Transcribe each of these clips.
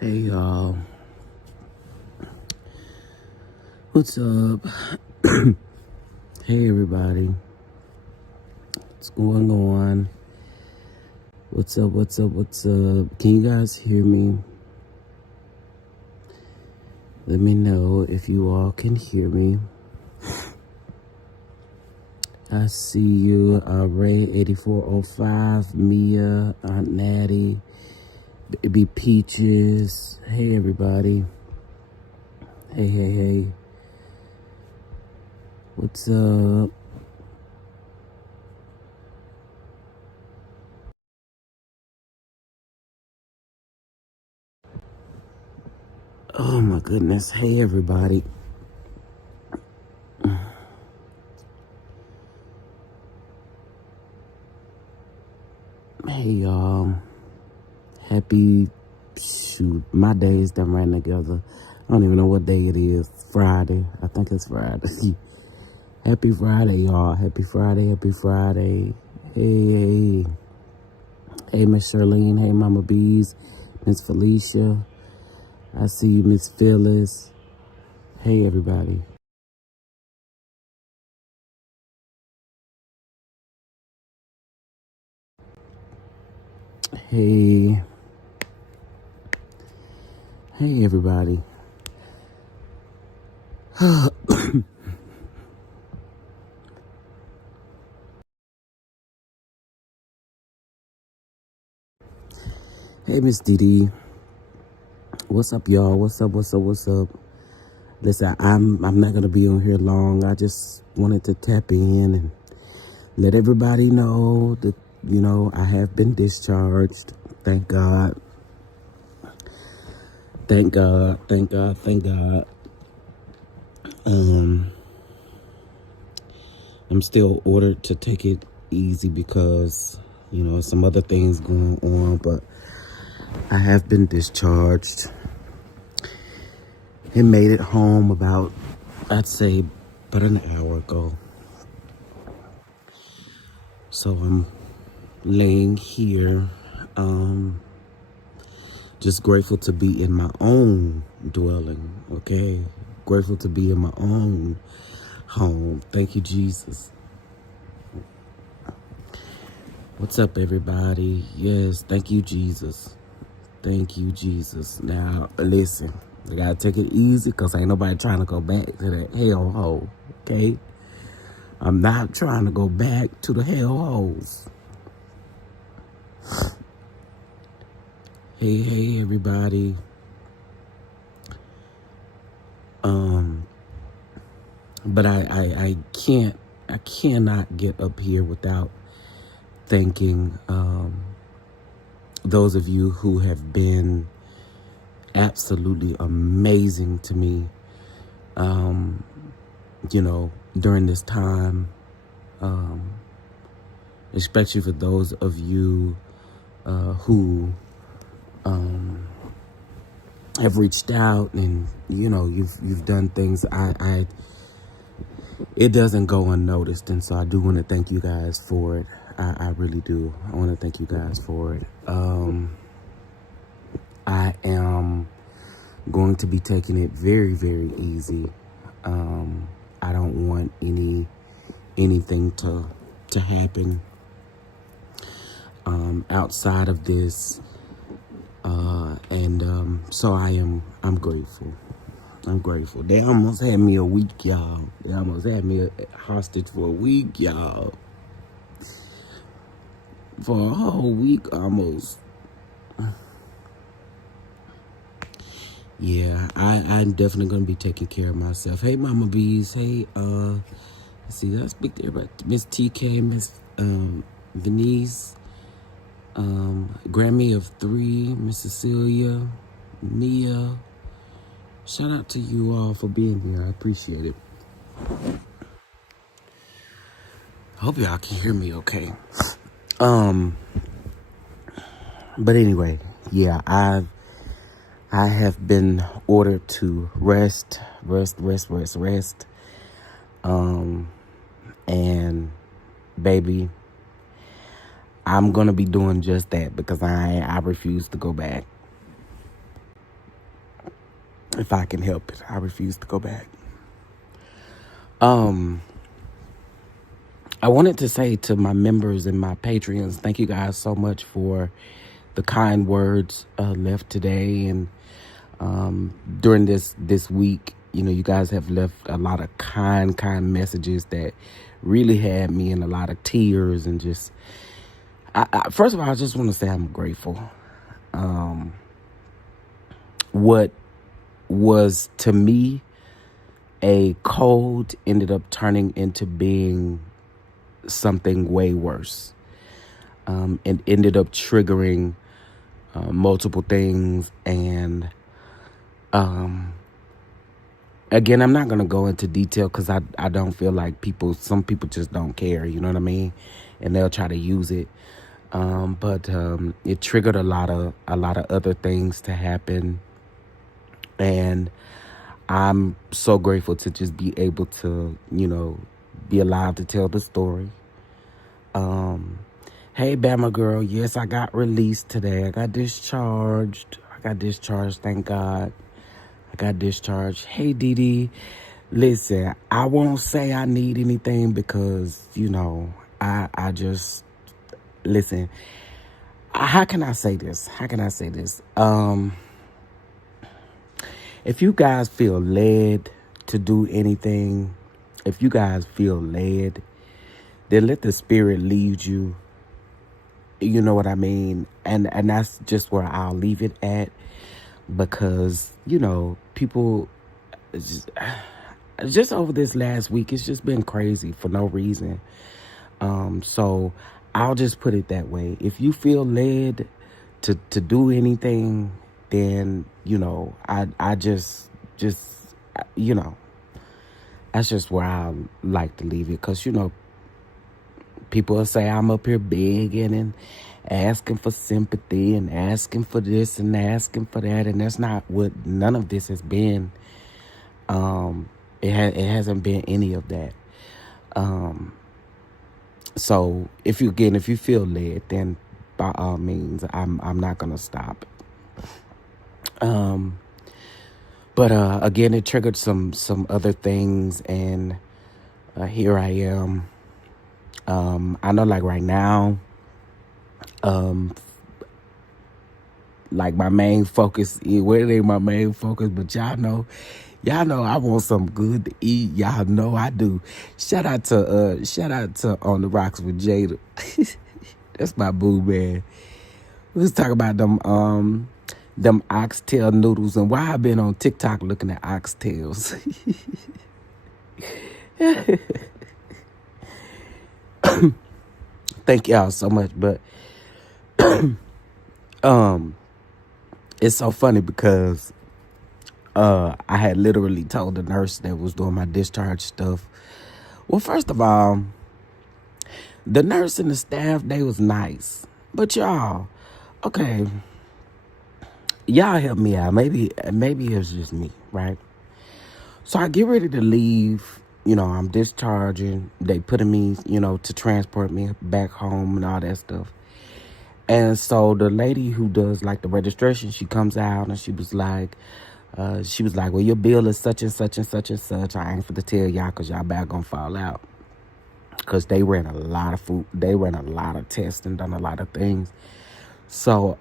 Hey y'all, what's up? Hey everybody, what's going on? What's up, what's up, what's up? Can you guys hear me? Let me know if you all can hear me. I see you, Ray 8405, Mia, Aunt Natty, Baby Peaches. Hey everybody. Hey. What's up? Oh my goodness. Hey everybody. Hey y'all. My days done ran together. I don't even know what day it is. Friday. I think it's Friday. Happy Friday, y'all. Happy Friday. Hey. Hey, Miss Charlene. Hey, Mama Bees. Miss Felicia. I see you, Miss Phyllis. Hey, everybody. Hey. Hey, everybody. Hey, Miss Dee. What's up, y'all? What's up? Listen, I'm not gonna be on here long. I just wanted to tap in and let everybody know that, I have been discharged. Thank God. Thank God. I'm still ordered to take it easy because, some other things going on, but I have been discharged and made it home about, I'd say, about an hour ago. So I'm laying here, just grateful to be in my own dwelling, okay? Grateful to be in my own home. Thank you, Jesus. What's up, everybody? Yes, thank you, Jesus. Thank you, Jesus. Now, listen, I gotta take it easy because ain't nobody trying to go back to that hellhole, okay? I'm not trying to go back to the hellholes. Hey, everybody. But I cannot get up here without thanking those of you who have been absolutely amazing to me, during this time, especially for those of you who have reached out and, you've done things. It doesn't go unnoticed, and so I do want to thank you guys for it. I really do. I want to thank you guys for it. I am going to be taking it very, very easy. I don't want anything to happen outside of this, and so I'm grateful. I'm grateful. They almost had me a week, y'all. They almost had me a hostage for a week, y'all. For a whole week, almost. Yeah, I'm definitely gonna be taking care of myself. Hey, Mama Bees. Hey, let's see, let's speak to everybody. Miss TK, Miss Venice, Grammy of 3, Miss Cecilia, Mia. Shout out to you all for being here. I appreciate it. Hope y'all can hear me okay. But anyway, yeah, I have been ordered to rest. And baby, I'm gonna be doing just that because I refuse to go back. if I can help it. I refuse to go back. I wanted to say to my members and my Patreons, thank you guys so much for the kind words left today and during this week. You know, you guys have left a lot of kind messages that really had me in a lot of tears and just. First of all, I just want to say I'm grateful. What was to me a cold ended up turning into being something way worse. And ended up triggering multiple things. And again, I'm not going to go into detail because I don't feel like some people just don't care, you know what I mean? And they'll try to use it. But it triggered a lot of other things to happen. And I'm so grateful to just be able to, you know, be alive to tell the story. Hey, Bama girl. Yes, I got released today. I got discharged. Thank God. I got discharged. Hey, Dee Dee. Listen, I won't say I need anything because, you know, I just, listen, how can I say this? If you guys feel led to do anything, then let the Spirit lead you. You know what I mean? And that's just where I'll leave it at because, you know, people just over this last week, it's just been crazy for no reason. So I'll just put it that way. If you feel led to do anything, then, you know, I just, you know, that's just where I like to leave it. Because, you know, people will say I'm up here begging and asking for sympathy and asking for this and asking for that. And that's not what none of this has been. It hasn't been any of that. So if you feel led, then by all means, I'm not going to stop. But again, it triggered some other things, and here I am. I know, like right now, like my main focus, well, it ain't my main focus, but y'all know I want something good to eat. Y'all know I do. Shout out to On the Rocks with Jada. That's my boo, man. We was talking about them oxtail noodles and why I've been on TikTok looking at oxtails. Thank y'all so much. But it's so funny because I had literally told the nurse that was doing my discharge stuff. Well, first of all, the nurse and the staff, they was nice. But y'all, okay, y'all help me out. Maybe it was just me, right? So I get ready to leave. You know, I'm discharging. They putting me, you know, to transport me back home and all that stuff. And so the lady who does like the registration, she comes out and she was like, well, your bill is such and such and such and such. I ain't for to tell y'all because y'all about gonna fall out. Because they ran a lot of food. They ran a lot of tests and done a lot of things. So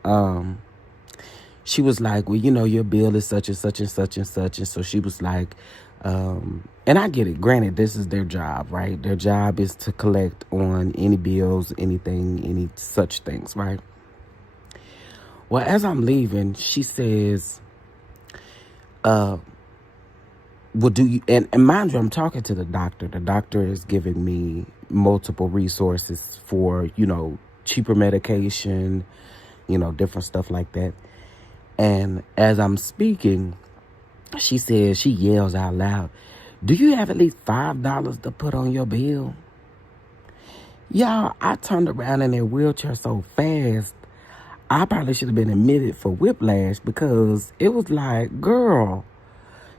she was like, well, you know, your bill is such and such and such and such. And so she was like, and I get it. Granted, this is their job, right? Their job is to collect on any bills, anything, any such things, right? Well, as I'm leaving, she says, well, do you, and mind you, I'm talking to the doctor. The doctor is giving me multiple resources for, you know, cheaper medication, you know, different stuff like that. And as I'm speaking, she yells out loud, do you have at least $5 to put on your bill? Y'all, I turned around in that wheelchair so fast, I probably should have been admitted for whiplash because it was like, girl,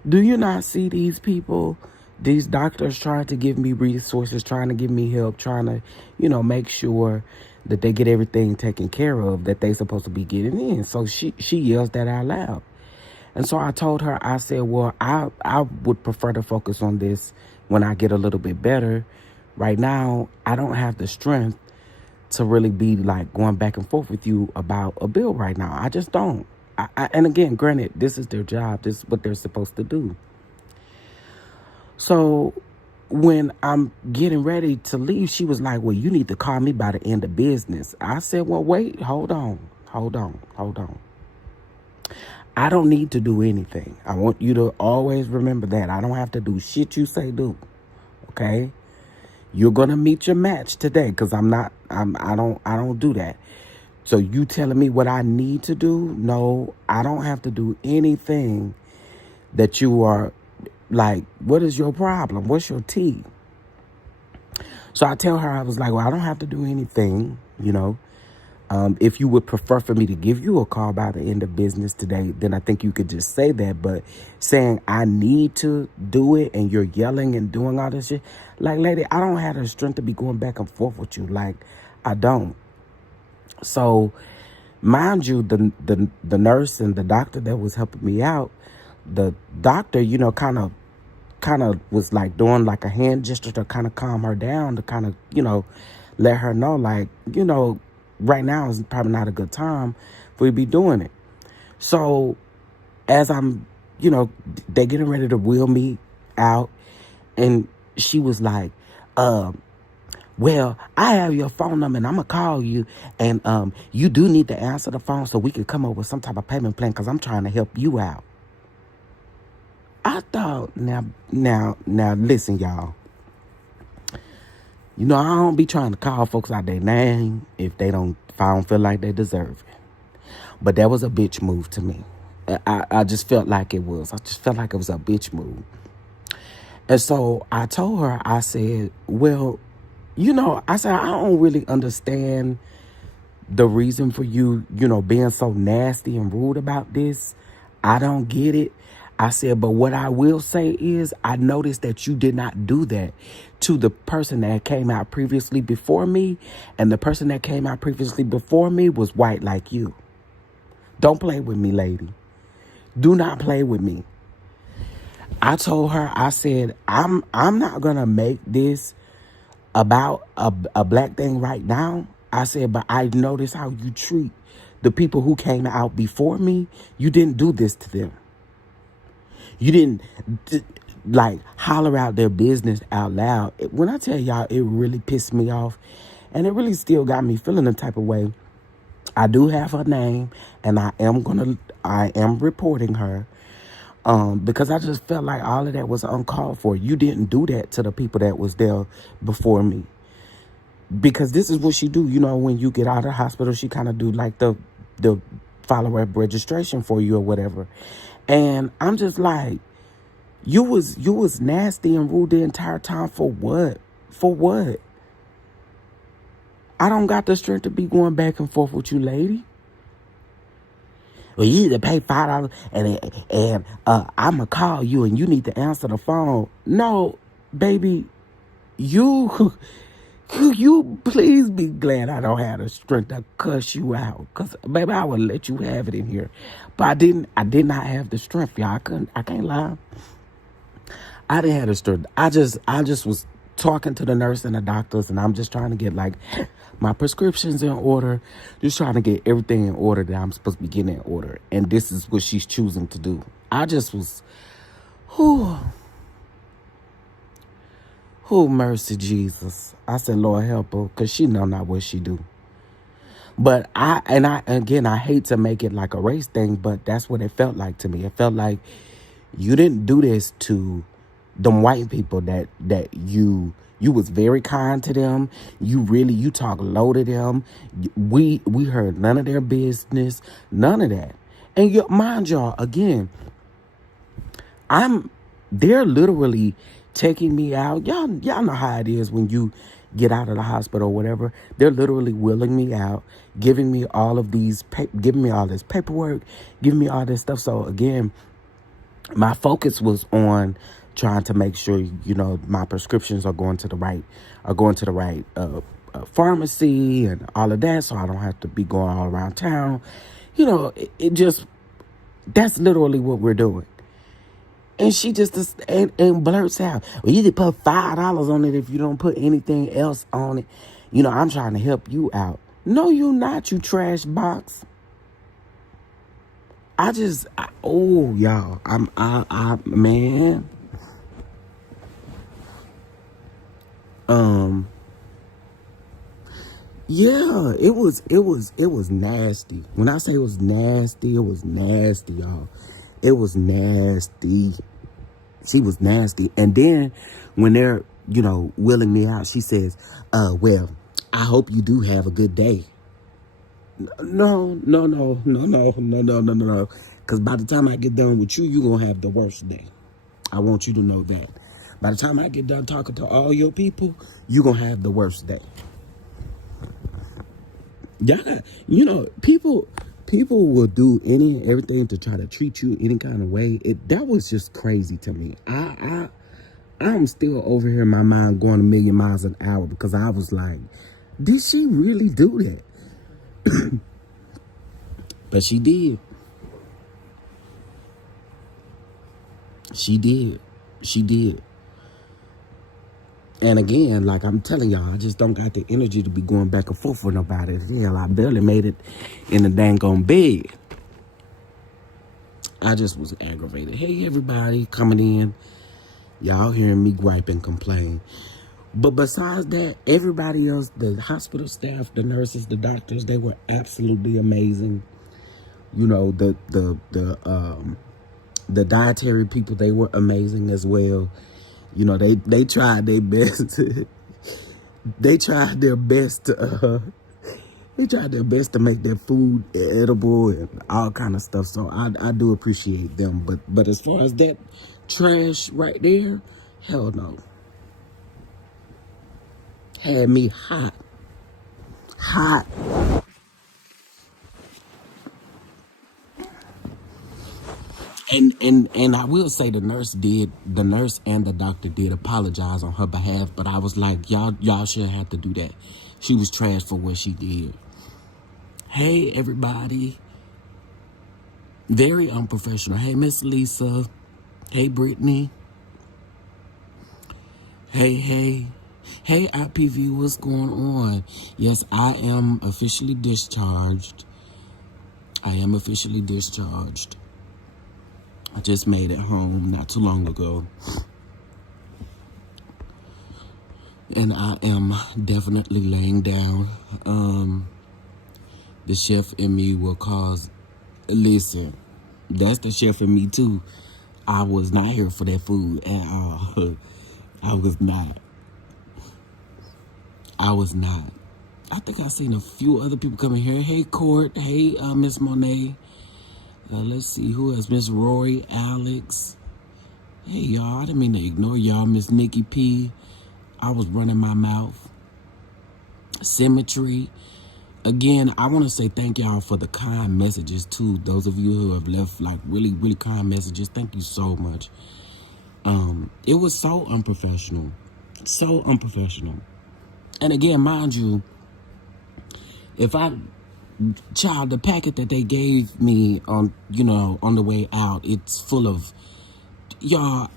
do you not see these people, these doctors trying to give me resources, trying to give me help, trying to, you know, make sure that they get everything taken care of that they supposed to be getting in. So she yells that out loud. And so I told her, I said, well, I would prefer to focus on this when I get a little bit better. Right now, I don't have the strength to really be like going back and forth with you about a bill right now. I just don't. And again, granted, this is their job. This is what they're supposed to do. So when I'm getting ready to leave, she was like, well, you need to call me by the end of business. I said, well, wait, hold on. I don't need to do anything. I want you to always remember that. I don't have to do shit you say do. Okay? You're going to meet your match today because I don't do that. So you telling me what I need to do? No, I don't have to do anything that you are like, what is your problem? What's your tea? So I tell her, I was like, well, I don't have to do anything, you know. If you would prefer for me to give you a call by the end of business today, then I think you could just say that. But saying I need to do it and you're yelling and doing all this shit, like, lady, I don't have the strength to be going back and forth with you. Like, I don't. So, mind you, the nurse and the doctor that was helping me out, the doctor, you know, kind of was like doing like a hand gesture to kind of calm her down, to kind of, you know, let her know, like, you know, right now is probably not a good time for you to be doing it. So as I'm, you know, they getting ready to wheel me out, and she was like, well, I have your phone number and I'm going to call you, and you do need to answer the phone so we can come up with some type of payment plan because I'm trying to help you out. I thought, now, listen, y'all. You know, I don't be trying to call folks out their name if I don't feel like they deserve it. But that was a bitch move to me. I just felt like it was. I just felt like it was a bitch move. And so I told her, I said, well, you know, I said, I don't really understand the reason for you, you know, being so nasty and rude about this. I don't get it. I said, but what I will say is I noticed that you did not do that to the person that came out previously before me. And the person that came out previously before me was white like you. Don't play with me, lady. Do not play with me. I told her, I said, I'm not going to make this about a black thing right now. I said, but I noticed how you treat the people who came out before me. You didn't do this to them. You didn't like holler out their business out loud. When I tell y'all, it really pissed me off, and it really still got me feeling the type of way. I do have her name, and I am reporting her, because I just felt like all of that was uncalled for. You didn't do that to the people that was there before me, because this is what she do. You know, when you get out of the hospital, she kind of do like the follow-up registration for you or whatever. And I'm just like, you was nasty and rude the entire time for what? For what? I don't got the strength to be going back and forth with you, lady. Well, you need to pay $5 and I'm going to call you and you need to answer the phone. No, baby, you please be glad I don't have the strength to cuss you out. Because, baby, I would let you have it in here. But I did not have the strength, y'all. I can't lie. I didn't have the strength. I just was talking to the nurse and the doctors, and I'm just trying to get, like, my prescriptions in order. Just trying to get everything in order that I'm supposed to be getting in order. And this is what she's choosing to do. I just was, Oh, mercy, Jesus. I said, Lord, help her, because she know not what she do. But I hate to make it like a race thing, but that's what it felt like to me. It felt like you didn't do this to them white people that you was very kind to them. You talk low to them. We heard none of their business, none of that. And mind y'all, again, they're literally taking me out. Y'all know how it is when you get out of the hospital or whatever. They're literally wheeling me out, giving me all of these, giving me all this paperwork, giving me all this stuff. So again, my focus was on trying to make sure, you know, my prescriptions are going to the right pharmacy and all of that, so I don't have to be going all around town. You know, it just, That's literally what we're doing. And she just and blurts out, well, you could put $5 on it if you don't put anything else on it. You know, I'm trying to help you out. No, you not, you trash box. Y'all, man. Yeah, it was nasty. When I say it was nasty, y'all. It was nasty. She was nasty. And then when they're, you know, wheeling me out, she says, well, I hope you do have a good day. No. Because by the time I get done with you, you're going to have the worst day. I want you to know that. By the time I get done talking to all your people, you're going to have the worst day. Yeah, you know, people will do any and everything to try to treat you any kind of way. That was just crazy to me. I'm still over here in my mind going a million miles an hour because I was like, did she really do that? But she did. She did. And again, like I'm telling y'all, I just don't got the energy to be going back and forth with nobody. Hell, I barely made it in the dang bed. I just was aggravated. Hey, everybody coming in. Y'all hearing me gripe and complain. But besides that, everybody else, the hospital staff, the nurses, the doctors, they were absolutely amazing. You know, the dietary people, they were amazing as well. You know, they tried their best. They tried their best to make their food edible and all kind of stuff. So I do appreciate them. But as far as that trash right there, hell no. Had me hot. And I will say the nurse and the doctor did apologize on her behalf, but I was like, y'all shouldn't have to do that. She was trash for what she did. Hey, everybody. Very unprofessional. Hey, Miss Lisa. Hey, Brittany. Hey, IPV, what's going on? Yes, I am officially discharged. I just made it home not too long ago. And I am definitely laying down. The chef in me will cause... Listen, that's the chef in me too. I was not here for that food at all. I was not. I think I seen a few other people coming here. Hey, Court. Hey, Miss Monet. Let's see, who else? Miss Rory, Alex. Hey, y'all, I didn't mean to ignore y'all. Miss Nikki P. I was running my mouth. Symmetry. Again, I want to say thank y'all for the kind messages, too. Those of you who have left, like, really, really kind messages, thank you so much. It was so unprofessional. So unprofessional. And again, mind you, the packet that they gave me on the way out, it's full of, y'all,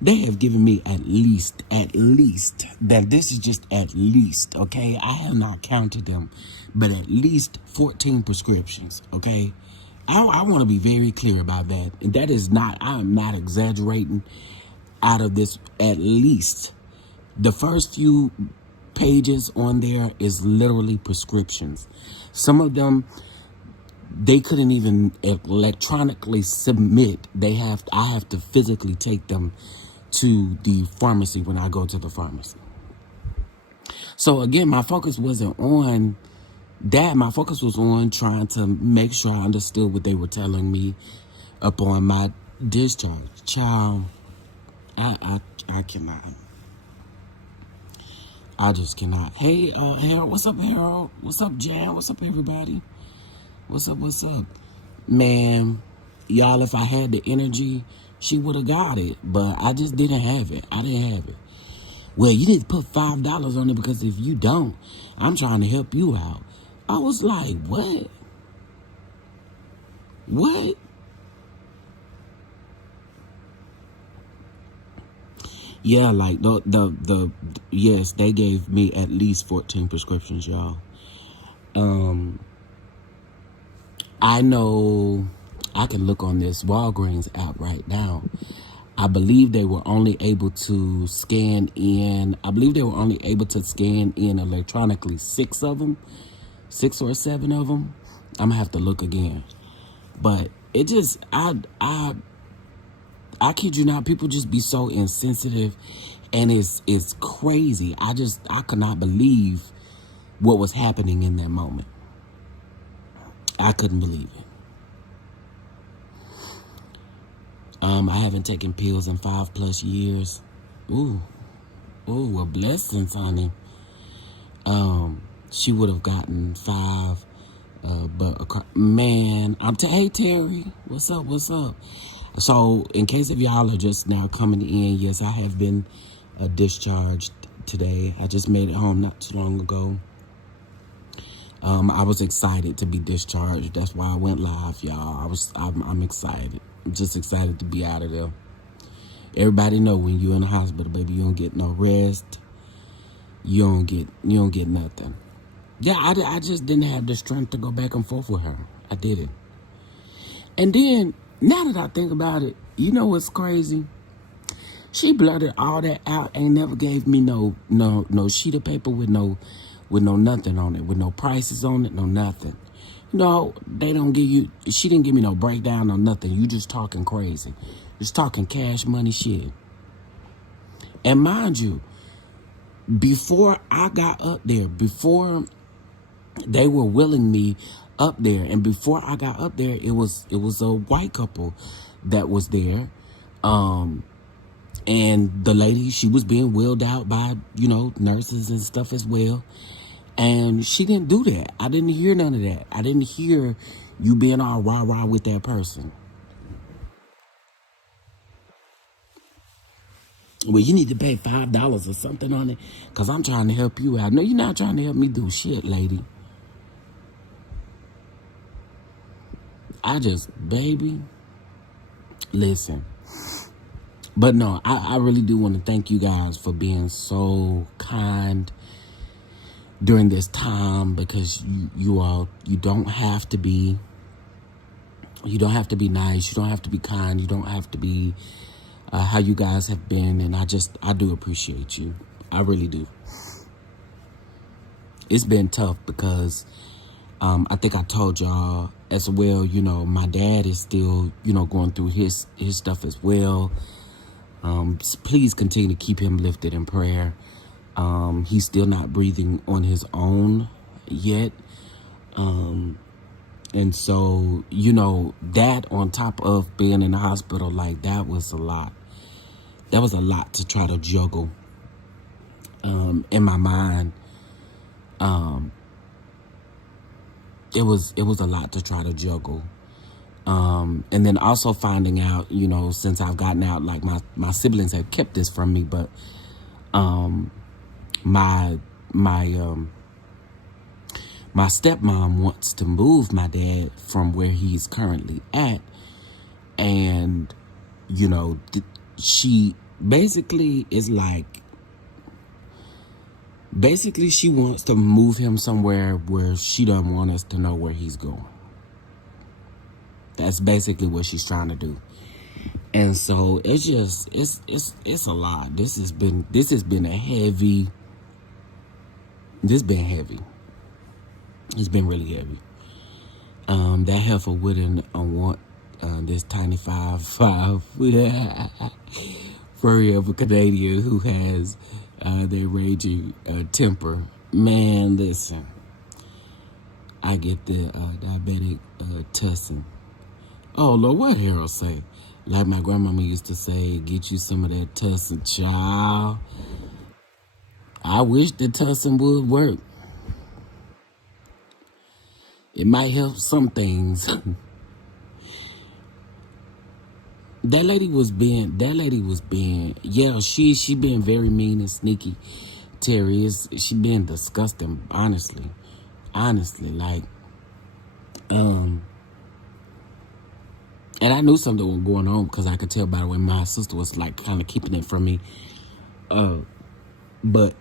they have given me at least, that this is just at least, okay? I have not counted them, but at least 14 prescriptions, okay? I want to be very clear about that. And that is not, I am not exaggerating. Out of this, at least, the first few pages on there is literally prescriptions. Some of them, they couldn't even electronically submit. I have to physically take them to the pharmacy when I go to the pharmacy. So again, my focus wasn't on that. My focus was on trying to make sure I understood what they were telling me upon my discharge. Child, I cannot. I just cannot. Hey, Harold, what's up, Harold? What's up, Jan? What's up, everybody? What's up? Man, y'all, if I had the energy, she would have got it, but I just didn't have it. I didn't have it. Well, you need to put $5 on it because if you don't, I'm trying to help you out. I was like, what? What? Yeah, like yes, they gave me at least 14 prescriptions, y'all. I know I can look on this Walgreens app right now. I believe they were only able to scan in, electronically 6 of them, 6 or 7 of them. I'm gonna have to look again. But it just, I kid you not, people just be so insensitive, and it's crazy. I could not believe what was happening in that moment. I couldn't believe it. I haven't taken pills in 5+ years. Ooh, a blessing, honey. She would have gotten 5, but man, hey Terry, what's up? So, in case of y'all are just now coming in, yes, I have been discharged today. I just made it home not too long ago. I was excited to be discharged. That's why I went live, y'all. I'm excited. I'm just excited to be out of there. Everybody know when you're in the hospital, baby, you don't get no rest. You don't get nothing. Yeah, I just didn't have the strength to go back and forth with her. I didn't. And then, now that I think about it, you know what's crazy? She blurted all that out and never gave me no sheet of paper with no nothing on it, with no prices on it, no nothing. No, they don't give you, she didn't give me no breakdown or nothing. You just talking crazy. Just talking cash money shit. And mind you, before I got up there, before they were willing me up there, and before I got up there, it was a white couple that was there. And the lady, she was being wheeled out by, nurses and stuff as well. And she didn't do that. I didn't hear none of that. I didn't hear you being all rah-rah with that person. Well, you need to pay $5 or something on it because I'm trying to help you out. No, you're not trying to help me do shit, lady. Baby, listen. But no, I really do want to thank you guys for being so kind during this time, because you don't have to be nice, you don't have to be kind, you don't have to be how you guys have been, and I do appreciate you. I really do. It's been tough because I think I told y'all as well, my dad is still, going through his stuff as well. Please continue to keep him lifted in prayer. He's still not breathing on his own yet. And so, that on top of being in the hospital, like, that was a lot. That was a lot to try to juggle, in my mind. It was a lot to try to juggle. And then also finding out, since I've gotten out, like my siblings have kept this from me, but, my stepmom wants to move my dad from where he's currently at. And, she basically is like, she wants to move him somewhere where she doesn't want us to know where he's going. That's basically what she's trying to do. And so it's just, it's a lot. This has been heavy. It's been really heavy. That heifer wouldn't want this tiny 5'5" furry of a Canadian who has their raging temper. Man, listen. I get the diabetic tussin. Oh, Lord, what Harold say? Like my grandmama used to say, get you some of that tussin, child. I wish the tussin would work. It might help some things. That lady was being, yeah, she being very mean and sneaky. Terry, she being disgusting, honestly, like, And I knew something was going on because I could tell by the way my sister was like kind of keeping it from me. But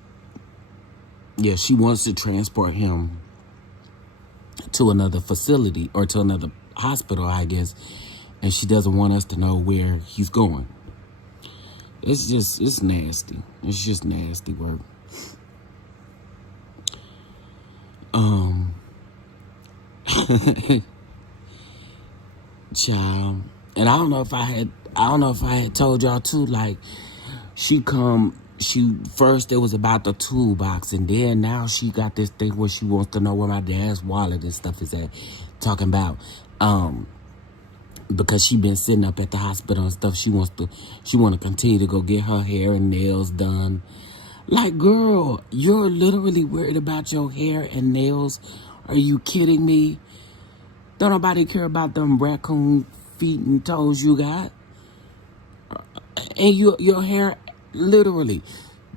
yeah, she wants to transport him to another facility or to another hospital, I guess. And she doesn't want us to know where he's going. It's nasty. It's just nasty work. Child. And I don't know if I had told y'all too, like, first it was about the toolbox, and then now she got this thing where she wants to know where my dad's wallet and stuff is at. Talking about, because she been sitting up at the hospital and stuff, she want to continue to go get her hair and nails done. Like, girl, you're literally worried about your hair and nails. Are you kidding me? Don't nobody care about them raccoon feet and toes you got. And your hair, literally.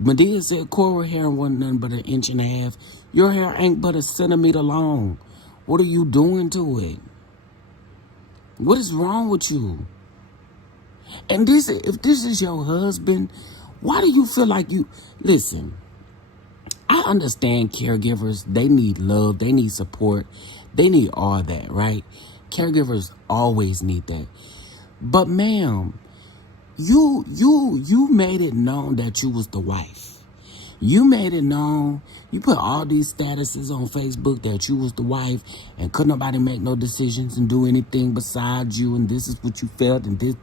Medea said coral hair wasn't nothing but 1.5 inches. Your hair ain't but 1 centimeter long. What are you doing to it? What is wrong with you? And if this is your husband, why do you feel like you... Listen, I understand caregivers. They need love. They need support. They need all that, right? Caregivers always need that. But ma'am, you made it known that you was the wife. You made it known. You put all these statuses on Facebook that you was the wife and couldn't nobody make no decisions and do anything besides you, and this is what you felt, and this.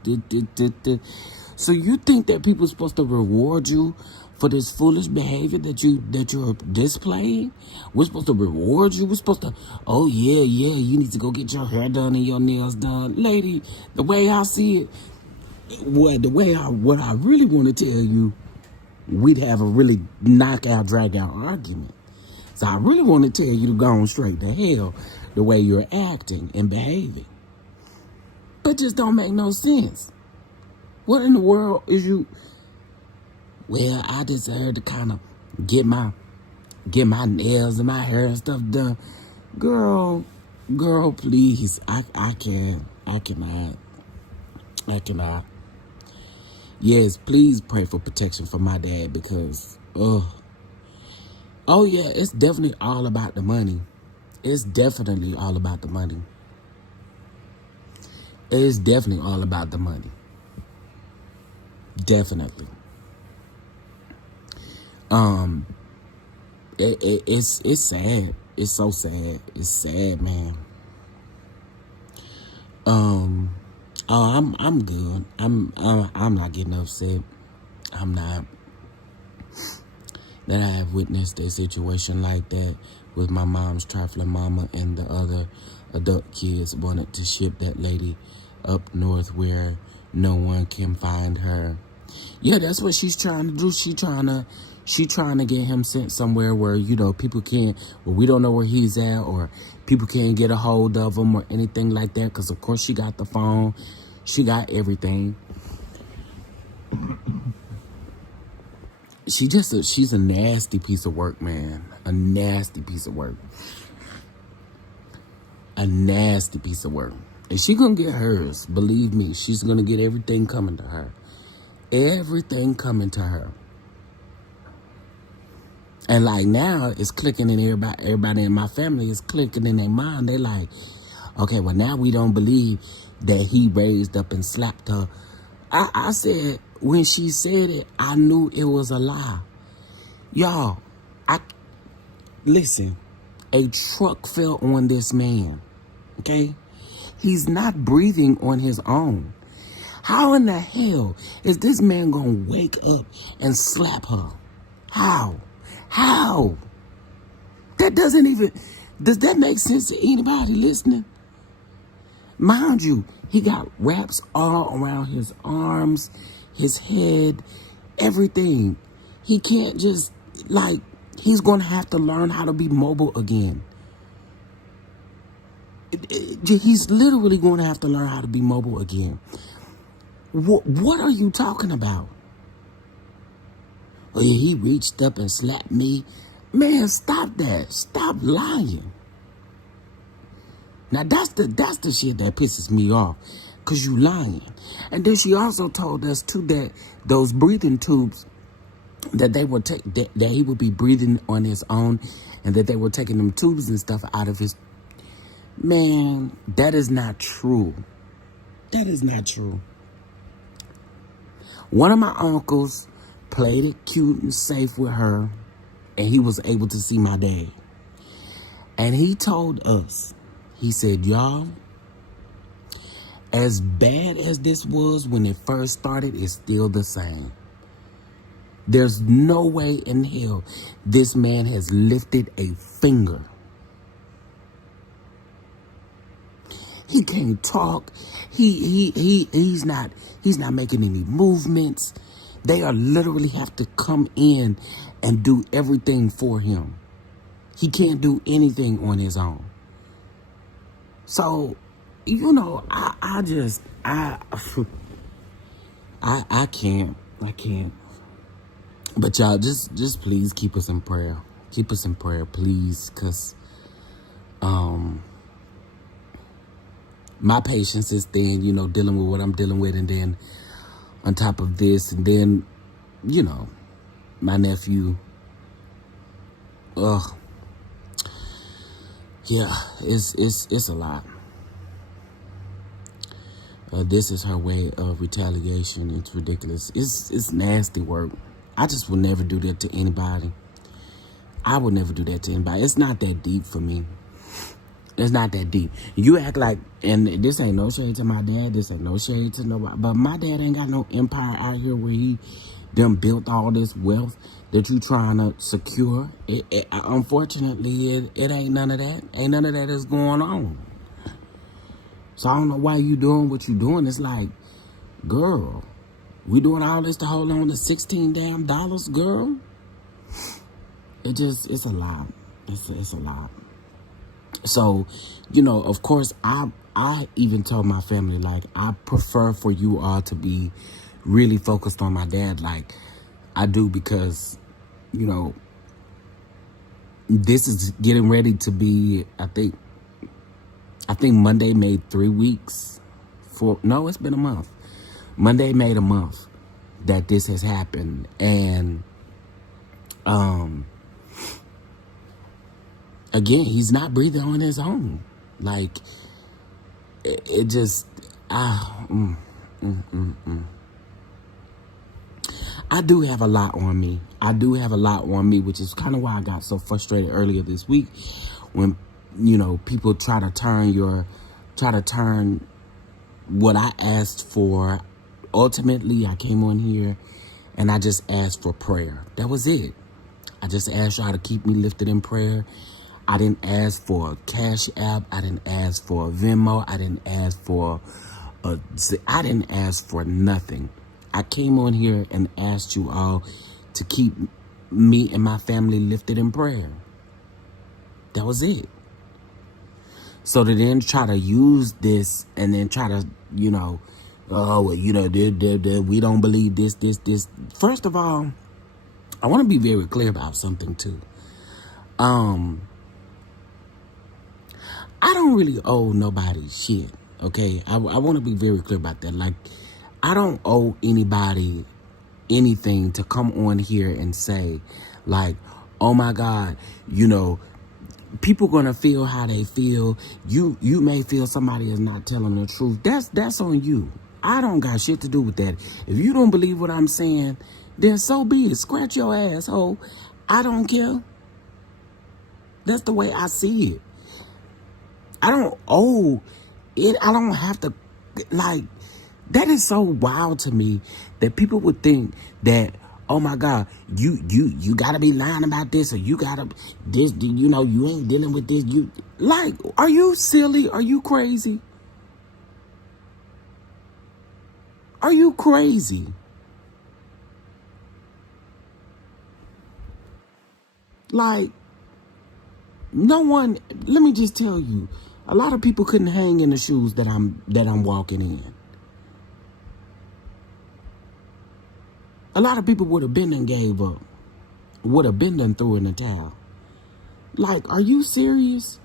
So you think that people are supposed to reward you for this foolish behavior that you're displaying? We're supposed to reward you. We're supposed to, oh yeah, you need to go get your hair done and your nails done. Lady, the way I see it, what I really want to tell you, we'd have a really knockout, drag out argument. So I really want to tell you to go on straight to hell the way you're acting and behaving. But just don't make no sense. What in the world is you... Well, I deserve to kind of get my nails and my hair and stuff done. Girl, please. I cannot. Yes, please pray for protection for my dad because, oh yeah, it's definitely all about the money. It's definitely all about the money. It's definitely all about the money. Definitely. It's sad. It's so sad. It's sad, man. I'm good. I'm not getting upset. I'm not. That I have witnessed a situation like that with my mom's trifling mama and the other adult kids wanted to ship that lady up north where no one can find her. Yeah, that's what she's trying to do. She trying to get him sent somewhere where, people can't, where we don't know where he's at, or people can't get a hold of him or anything like that. Because, of course, she got the phone. She got everything. She's a nasty piece of work, man. A nasty piece of work. A nasty piece of work. And she gonna get hers. Believe me, she's gonna get everything coming to her. Everything coming to her. And like now, it's clicking in everybody in my family is clicking in their mind. They're like, okay, well now we don't believe that he raised up and slapped her. I said, when she said it, I knew it was a lie. Y'all, listen, a truck fell on this man, okay? He's not breathing on his own. How in the hell is this man gonna wake up and slap her? How? Does that make sense to anybody listening? Mind you, he got wraps all around his arms, his head, everything. He can't just, he's going to have to learn how to be mobile again. He's literally going to have to learn how to be mobile again. What are you talking about? Oh, yeah, he reached up and slapped me. Man, stop that. Stop lying. Now, that's the shit that pisses me off. because you lying. And then she also told us, too, that those breathing tubes, that they would take, that he would be breathing on his own, and that they were taking them tubes and stuff out of his... Man, that is not true. That is not true. One of my uncles played it cute and safe with her, and he was able to see my dad. And he told us, he said, y'all, as bad as this was when it first started, it's still the same. There's no way in hell this man has lifted a finger. He can't talk. He's not making any movements. They are literally have to come in and do everything for him. He can't do anything on his own. So, you know, I can't. But y'all, just please keep us in prayer. Keep us in prayer, please, because my patience is thin, you know, dealing with what I'm dealing with, and then on top of this, and then, you know, my nephew, yeah, it's a lot. This is her way of retaliation. It's ridiculous. It's nasty work. I just would never do that to anybody. I would never do that to anybody. It's not that deep for me. It's not that deep. You act like, and this ain't no shade to my dad. This ain't no shade to nobody. But my dad ain't got no empire out here where he done built all this wealth that you trying to secure. Unfortunately, it ain't none of that. Ain't none of that is going on. So I don't know why you doing what you doing. It's like, girl, we doing all this to hold on to $16 damn, girl. It's a lot. It's a lot. So, you know, of course, I even told my family, like, I prefer for you all to be really focused on my dad, like I do, because, you know, this is getting ready to be, I think Monday made 3 weeks. No, it's been a month. Monday made a month that this has happened. And, again, he's not breathing on his own. Like, it just, I do have a lot on me. Which is kind of why I got so frustrated earlier this week when, you know, people try to turn what I asked for. Ultimately, I came on here and I just asked for prayer. That was it. I just asked y'all to keep me lifted in prayer. I didn't ask for a Cash App. I didn't ask for a Venmo. I didn't ask for nothing. I came on here and asked you all to keep me and my family lifted in prayer. That was it. So to then try to use this and then try to, you know, oh, well, you know, we don't believe this. First of all, I want to be very clear about something too. I don't really owe nobody shit, okay? I want to be very clear about that. Like, I don't owe anybody anything to come on here and say, like, oh my God, you know, people gonna feel how they feel. You may feel somebody is not telling the truth. That's on you. I don't got shit to do with that. If you don't believe what I'm saying, then so be it. Scratch your asshole. I don't care. That's the way I see it. I don't owe it. I don't have to, like, that is so wild to me that people would think that, oh my God, you gotta be lying about this, or you gotta this, you know, you ain't dealing with this. You, like, are you silly? Are you crazy? Are you crazy? Like, no one, let me just tell you, a lot of people couldn't hang in the shoes that I'm walking in. A lot of people would have been and gave up. Would have been done threw in the towel. Like, are you serious?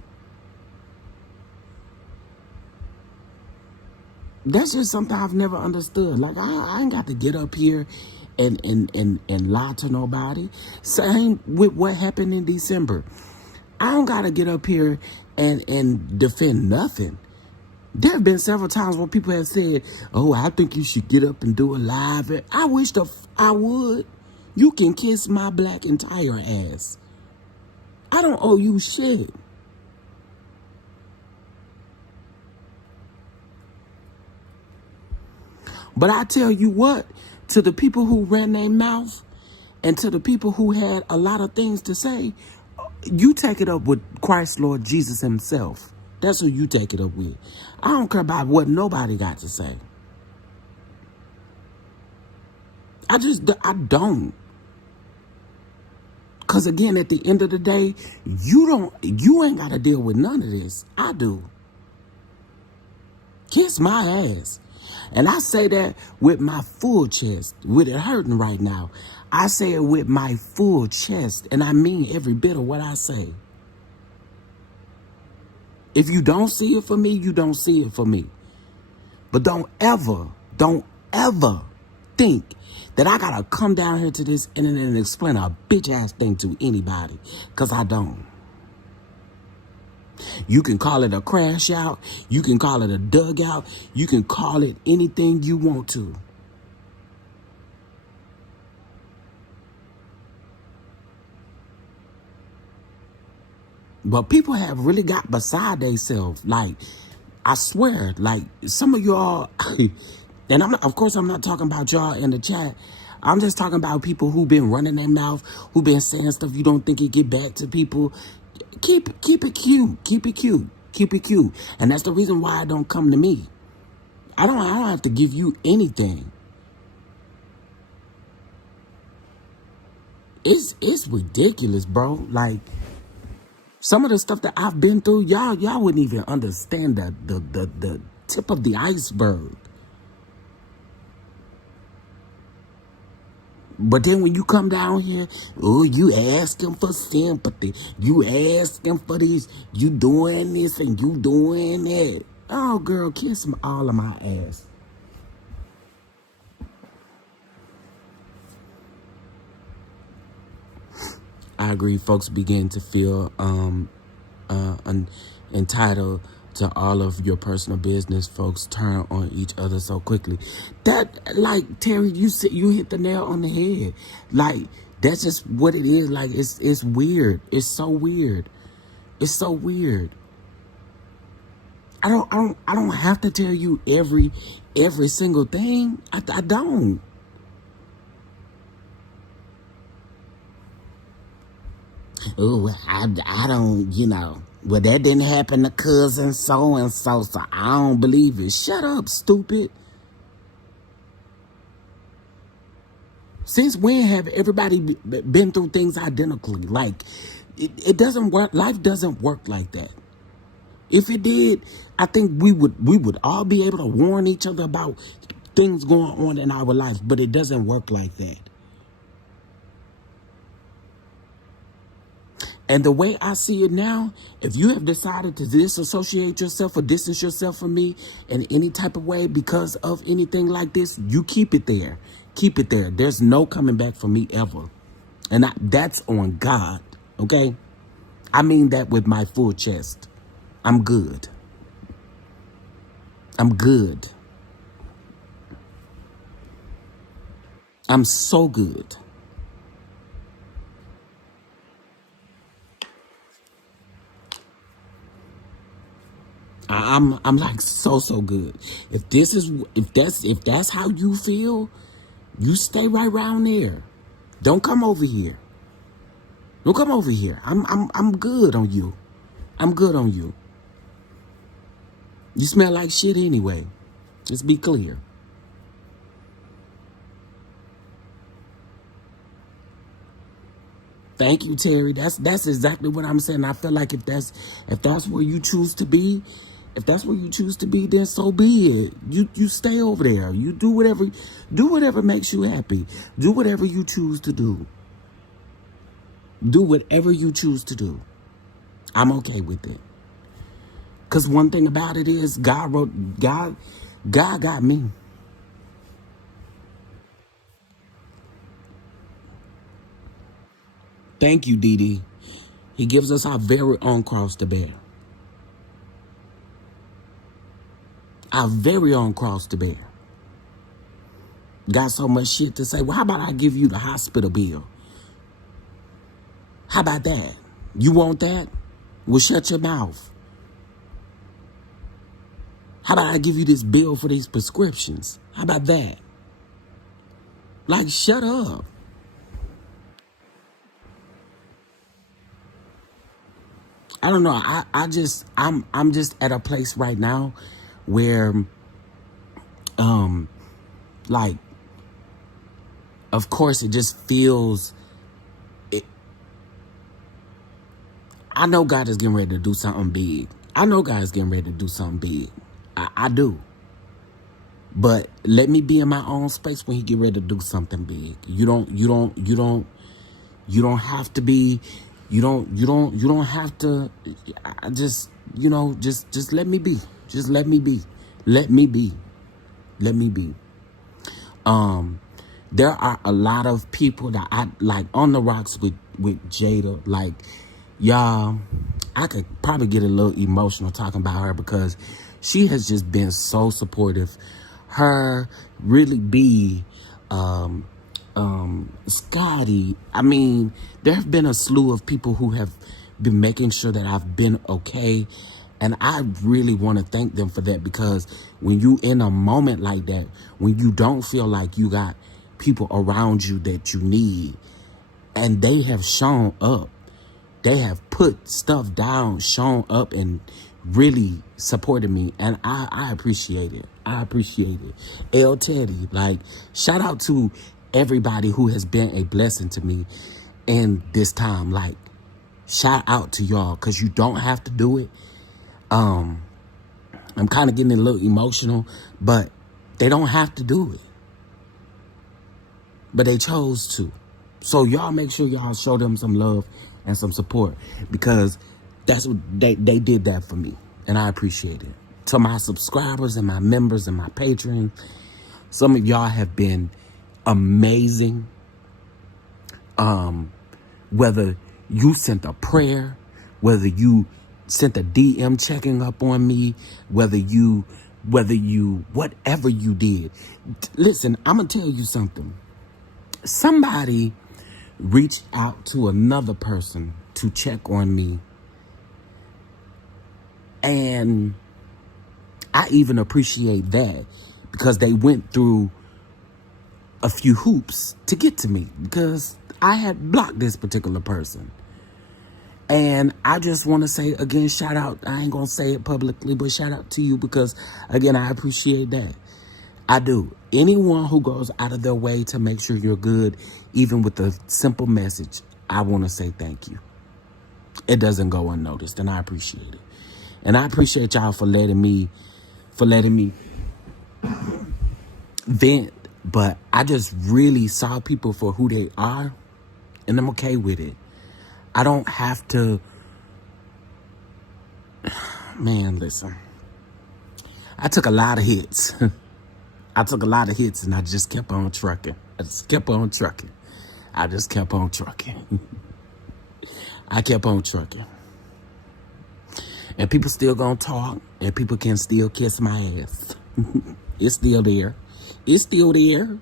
That's just something I've never understood. Like, I ain't got to get up here and lie to nobody. Same with what happened in December. I don't got to get up here and defend nothing. There have been several times where people have said, oh, I think you should get up and do a live. I wish I would. You can kiss my black entire ass. I don't owe you shit. But I tell you what, to the people who ran their mouth and to the people who had a lot of things to say, you take it up with Christ Lord Jesus himself. That's who you take it up with. I don't care about what nobody got to say. I don't. Because again, at the end of the day, you ain't got to deal with none of this. I do. Kiss my ass. And I say that with my full chest, with it hurting right now. I say it with my full chest, and I mean every bit of what I say. If you don't see it for me, you don't see it for me. But don't ever think that I gotta come down here to this internet and explain a bitch ass thing to anybody, because I don't. You can call it a crash out. You can call it a dugout. You can call it anything you want to. But people have really got beside themselves. Like, I swear, like, some of y'all, and of course I'm not talking about y'all in the chat. I'm just talking about people who've been running their mouth, who've been saying stuff you don't think it get back to people. Keep it cute. Keep it cute. Keep it cute. And that's the reason why it don't come to me. I don't have to give you anything. It's ridiculous, bro. Like, some of the stuff that I've been through, y'all wouldn't even understand the tip of the iceberg. But then when you come down here, oh, you asking for sympathy. You asking for this. You doing this and you doing that. Oh, girl, kiss all of my ass. I agree, folks begin to feel entitled to all of your personal business. Folks turn on each other so quickly. That, like, Terry, you hit the nail on the head. Like, that's just what it is. Like, it's weird. It's so weird. It's so weird. I don't have to tell you every single thing. I don't. Oh, I don't, well, that didn't happen to cousin so-and-so, so I don't believe it. Shut up, stupid. Since when have everybody been through things identically? Like, it doesn't work. Life doesn't work like that. If it did, I think we would all be able to warn each other about things going on in our life, but it doesn't work like that. And the way I see it now, if you have decided to disassociate yourself or distance yourself from me in any type of way because of anything like this, you keep it there. Keep it there. There's no coming back for me ever. And that's on God, okay? I mean that with my full chest. I'm good. I'm good. I'm so good. I'm like so good. If that's how you feel, you stay right around there. Don't come over here. Don't come over here. I'm good on you. I'm good on you. You smell like shit anyway. Let's be clear. Thank you, Terry. That's exactly what I'm saying. I feel like if that's where you choose to be, then so be it. You stay over there. You do whatever makes you happy. Do whatever you choose to do. Do whatever you choose to do. I'm okay with it. Because one thing about it is God God got me. Thank you, Dee Dee. He gives us our very own cross to bear. Our very own cross to bear. Got so much shit to say. Well, how about I give you the hospital bill? How about that? You want that? Well, shut your mouth. How about I give you this bill for these prescriptions? How about that? Like, shut up. I don't know. I'm just at a place right now where, like, of course, it just feels. I know God is getting ready to do something big. I know God is getting ready to do something big. I do. But let me be in my own space when He get ready to do something big. You don't have to be. You don't have to. I just, just let me be. Just let me be. Let me be. Let me be. There are a lot of people that I like on the rocks with Jada. Like, y'all, I could probably get a little emotional talking about her because she has just been so supportive. Her really be, Scotty. I mean, there have been a slew of people who have been making sure that I've been okay. And I really want to thank them for that, because when you in a moment like that, when you don't feel like you got people around you that you need, and they have shown up, they have put stuff down, shown up, and really supported me. And I appreciate it. I appreciate it. El Teddy, like, shout out to everybody who has been a blessing to me in this time. Like, shout out to y'all, because you don't have to do it. I'm kind of getting a little emotional, but they don't have to do it. But they chose to. So y'all make sure y'all show them some love and some support, because that's what they did that for me. And I appreciate it. To my subscribers and my members and my patrons, some of y'all have been amazing. Whether you sent a prayer, whether you sent a DM checking up on me, whether you, whatever you did. Listen, I'm going to tell you something. Somebody reached out to another person to check on me. And I even appreciate that, because they went through a few hoops to get to me, because I had blocked this particular person. And I just want to say again, shout out. I ain't going to say it publicly, but shout out to you, because again, I appreciate that. I do. Anyone who goes out of their way to make sure you're good, even with a simple message, I want to say thank you. It doesn't go unnoticed, and I appreciate it. And I appreciate y'all for letting me vent. But I just really saw people for who they are, and I'm okay with it. I don't have to. Man, listen. I took a lot of hits. I took a lot of hits, and I just kept on trucking. I just kept on trucking. I kept on trucking. And people still gonna talk, and people can still kiss my ass. It's still there. It's still there.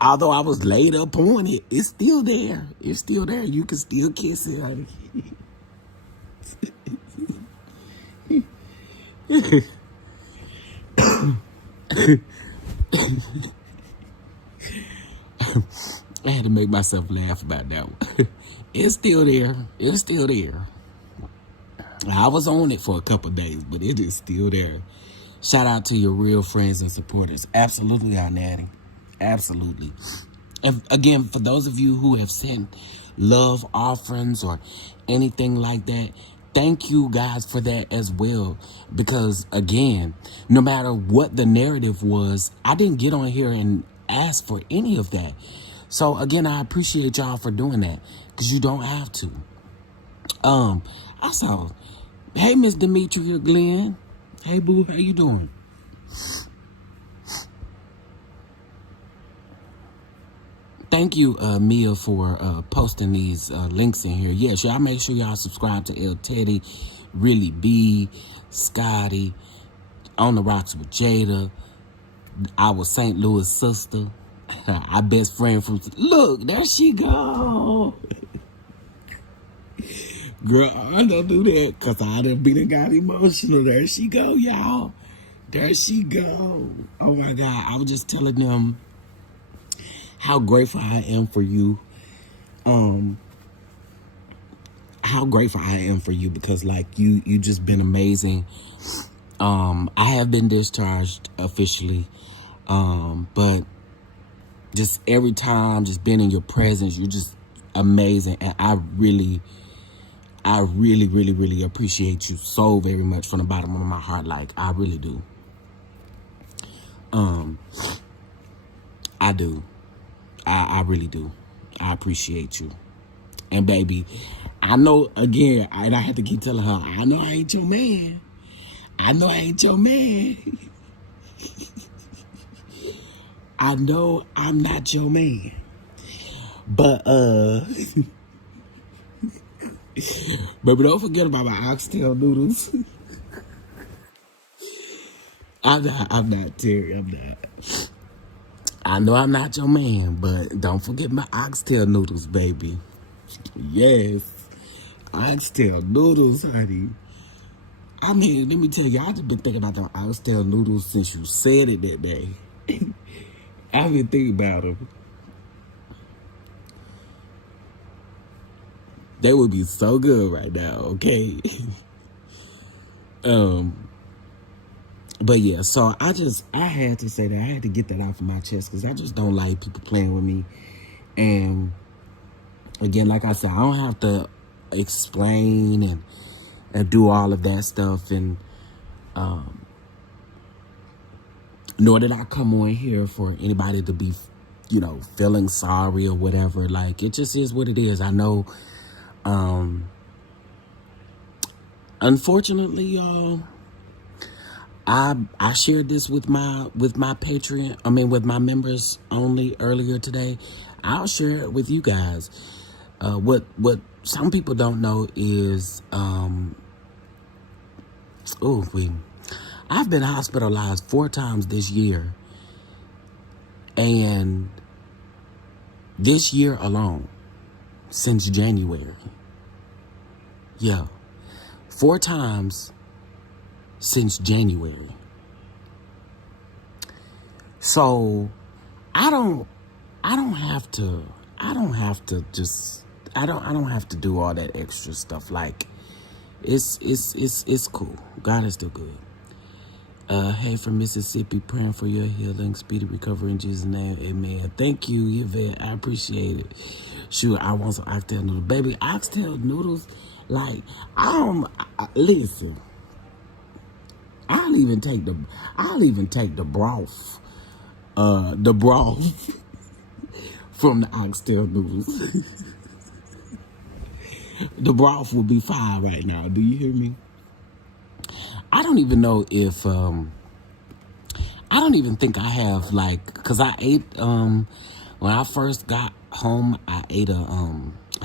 Although I was laid up on it, it's still there. It's still there. You can still kiss it, honey. I had to make myself laugh about that one. It's still there. It's still there. I was on it for a couple of days, but it is still there. Shout out to your real friends and supporters. Absolutely, Natty. Absolutely. And again, for those of you who have sent love offerings or anything like that, thank you guys for that as well. Because again, no matter what the narrative was, I didn't get on here and ask for any of that. So again, I appreciate y'all for doing that, because you don't have to. I saw, hey, Miss Demetria Glenn. Hey, boo, how you doing? thank you, Mia, for posting these links in here. Yes, y'all make sure y'all subscribe to El Teddy, Really B, Scotty, On the Rocks with Jada, our St. Louis sister, our best friend from... Look, there she go. Girl, I don't do that because I done got emotional. There she go, y'all. There she go. Oh, my God. I was just telling them how grateful I am for you. How grateful I am for you because, like, you just been amazing. I have been discharged officially. But just every time, just being in your presence, you're just amazing. And I really, really appreciate you so very much from the bottom of my heart. Like, I really do. I do. I really do. I appreciate you. And baby, I know, again, I had to keep telling her, I know I ain't your man. I know I ain't your man. I know I'm not your man. But, baby, don't forget about my oxtail noodles. I'm not, Terry, I'm not. I know I'm not your man, but don't forget my oxtail noodles, baby. Yes. Oxtail noodles, honey. I mean, let me tell you, I've just been thinking about the oxtail noodles since you said it that day. I've been thinking about them. They would be so good right now, okay? But yeah, so I had to say that. I had to get that off of my chest because I just don't like people playing with me. And again, like I said, I don't have to explain and do all of that stuff. And nor did I come on here for anybody to be, feeling sorry or whatever. Like, it just is what it is. I know, unfortunately, y'all, I shared this with my Patreon, with my members only earlier today. I'll share it with you guys. What some people don't know is, I've been hospitalized 4 times this year. And this year alone, since January. Yeah. 4 times since January. So I don't have to do all that extra stuff. Like, it's cool. God is still good. Hey, from Mississippi, praying for your healing, speedy recovery in Jesus' name, amen. Thank you, Yvette. I appreciate it. Shoot, I want some oxtail noodles. Baby, oxtail noodles, like, listen. I'll even take the broth. The broth from the oxtail noodles. The broth will be fine right now. Do you hear me? I don't even know if, I don't even think I have, like, because I ate, when I first got home, I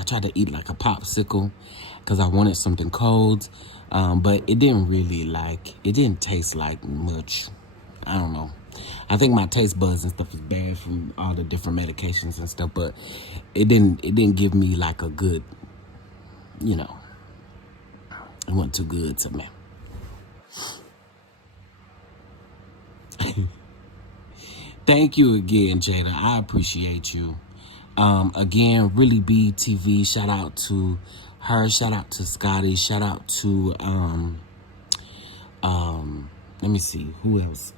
tried to eat like a popsicle because I wanted something cold. But it didn't really it didn't taste like much. I don't know. I think my taste buds and stuff is bad from all the different medications and stuff, but it didn't give me like a good, it wasn't too good to me. Thank you again, Jada. I appreciate you. Again, Really B TV, shout out to her, shout out to Scotty, shout out to let me see who else.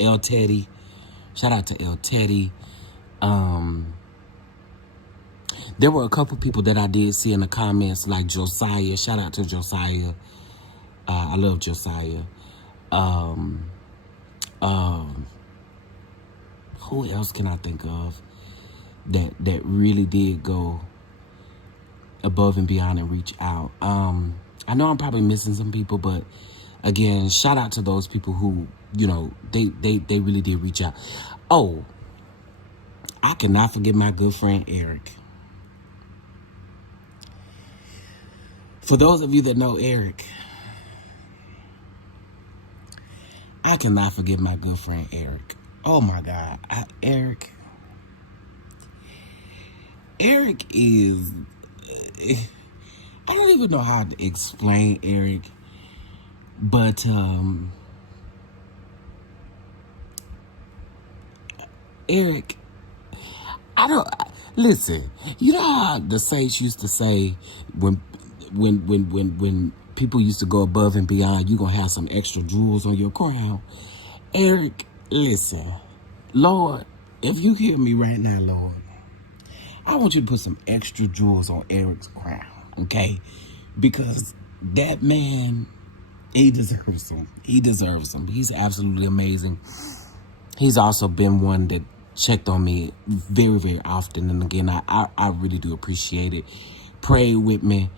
El Teddy, shout out to El Teddy. There were a couple people that I did see in the comments, like Josiah. Shout out to Josiah. I love Josiah. Who else can I think of that really did go above and beyond and reach out? I know I'm probably missing some people, but again, shout out to those people who, they really did reach out. Oh, I cannot forget my good friend Eric. For those of you that know Eric, I cannot forget my good friend Eric. Oh my God, Eric is, I don't even know how to explain Eric, but Eric, listen, you know how the saints used to say when people used to go above and beyond, you're going to have some extra jewels on your crown. Eric, listen, Lord, if you hear me right now, Lord, I want you to put some extra jewels on Eric's crown, okay? Because that man, he deserves them. He deserves them. He's absolutely amazing. He's also been one that checked on me very, very often. And again, I really do appreciate it. Pray with me.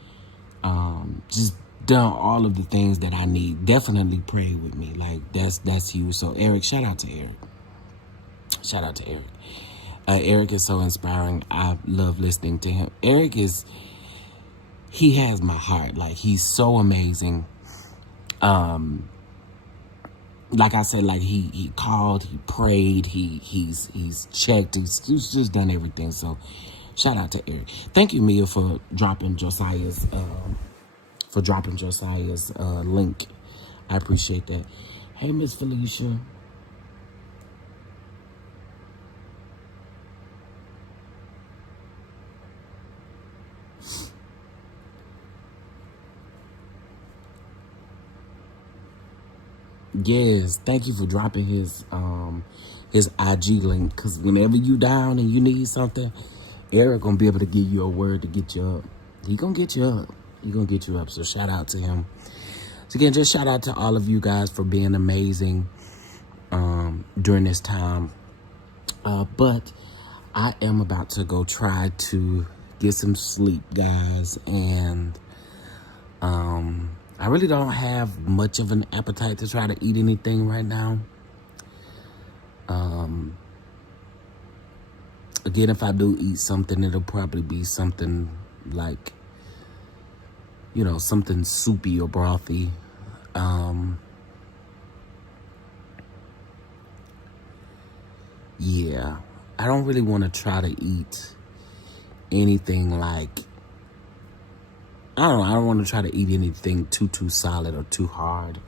Just done all of the things that I need. Definitely pray with me. Like, that's you. So, Eric, shout out to Eric. Shout out to Eric. Eric is so inspiring. I love listening to him. Eric he has my heart. Like, he's so amazing. Like I said, like he called, he prayed, he's checked, he's just done everything. So shout out to Eric. Thank you, Mia, for dropping Josiah's link. I appreciate that. Hey, Miss Felicia. Yes, thank you for dropping his IG link, because whenever you down and you need something, Eric gonna be able to give you a word to get you up. He gonna get you up. He gonna get you up. So shout out to him. So again, just shout out to all of you guys for being amazing during this time. But I am about to go try to get some sleep, guys, and I really don't have much of an appetite to try to eat anything right now. Again, if I do eat something, it'll probably be something like, you know, something soupy or brothy. Yeah, I don't really want to try to eat anything like, I don't want to try to eat anything too solid or too hard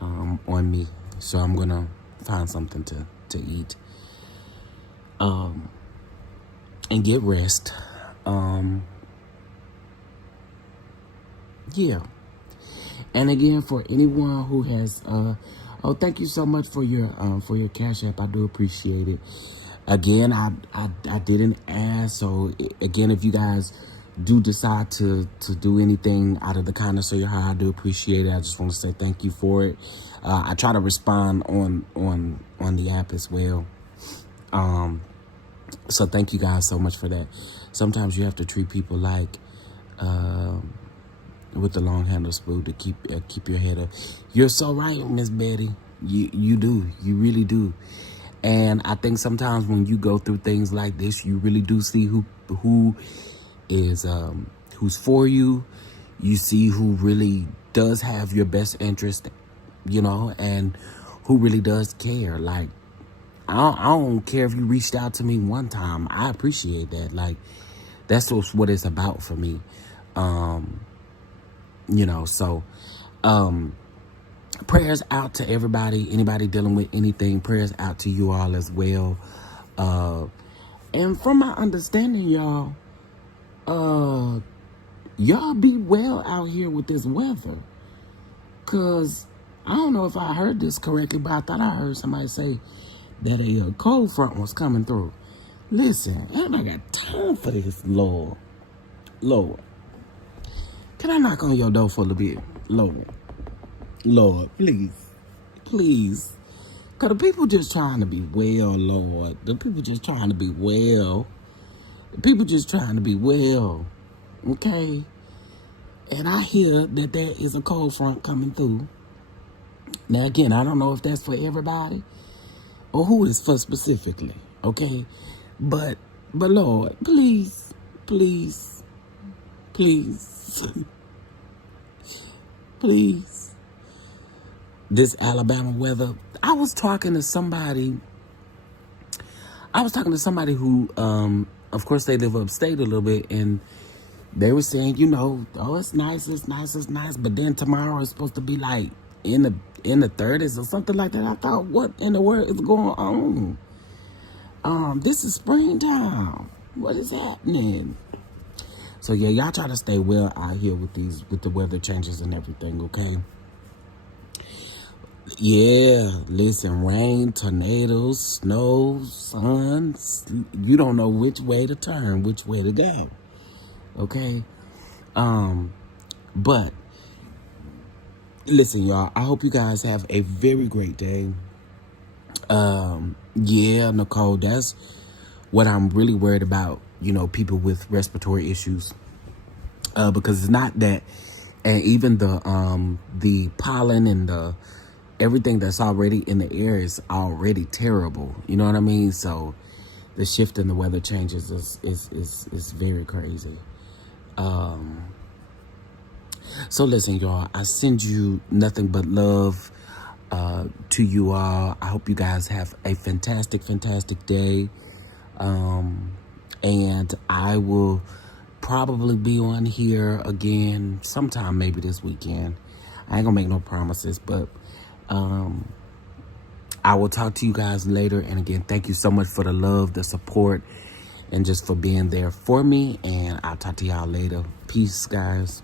on me. So I'm going to find something to eat and get rest. Yeah. And again, for anyone who has, thank you so much for your Cash App. I do appreciate it. Again, I didn't ask. So again, if you guys do decide to do anything out of the kindness of your heart, I do appreciate it. I just want to say thank you for it. I try to respond on the app as well. So thank you guys so much for that. Sometimes you have to treat people like with the long handle spoon to keep your head up. You're so right, Miss Betty. You do. You really do. And I think sometimes when you go through things like this, you really do see who is who's for you. You see who really does have your best interest, you know, and who really does care. Like, I don't care if you reached out to me one time. I appreciate that. Like, that's what it's about for me. You know, so prayers out to everybody, anybody dealing with anything. Prayers out to you all as well. And from my understanding, y'all be well out here with this weather. Cause I don't know if I heard this correctly, but I thought I heard somebody say that a cold front was coming through. Listen, I got time for this, Lord. Can I knock on your door for a little bit? Lord, please. Cause the people just trying to be well, Lord. The people just trying to be well. Okay? And I hear that there is a cold front coming through. Now, again, I don't know if that's for everybody or who it's for specifically, okay? But Lord, please, please, please, please. This Alabama weather. I was talking to somebody who, of course, they live upstate a little bit, and they were saying, oh, it's nice, it's nice, it's nice. But then tomorrow is supposed to be like in the 30s or something like that. I thought, what in the world is going on? This is springtime. What is happening? So yeah, y'all try to stay well out here with the weather changes and everything, okay? Yeah, listen, rain, tornadoes, snow, sun. You don't know which way to turn, which way to go. Okay? But listen, y'all, I hope you guys have a very great day. Yeah, Nicole, that's what I'm really worried about, people with respiratory issues. Because it's not that, and even the pollen and everything that's already in the air is already terrible. You know what I mean? So the shift in the weather changes is very crazy. So listen, y'all, I send you nothing but love to you all. I hope you guys have a fantastic, fantastic day. And I will probably be on here again sometime, maybe this weekend. I ain't gonna make no promises, but I will talk to you guys later. And again, thank you so much for the love, the support, and just for being there for me. And I'll talk to y'all later. Peace, guys.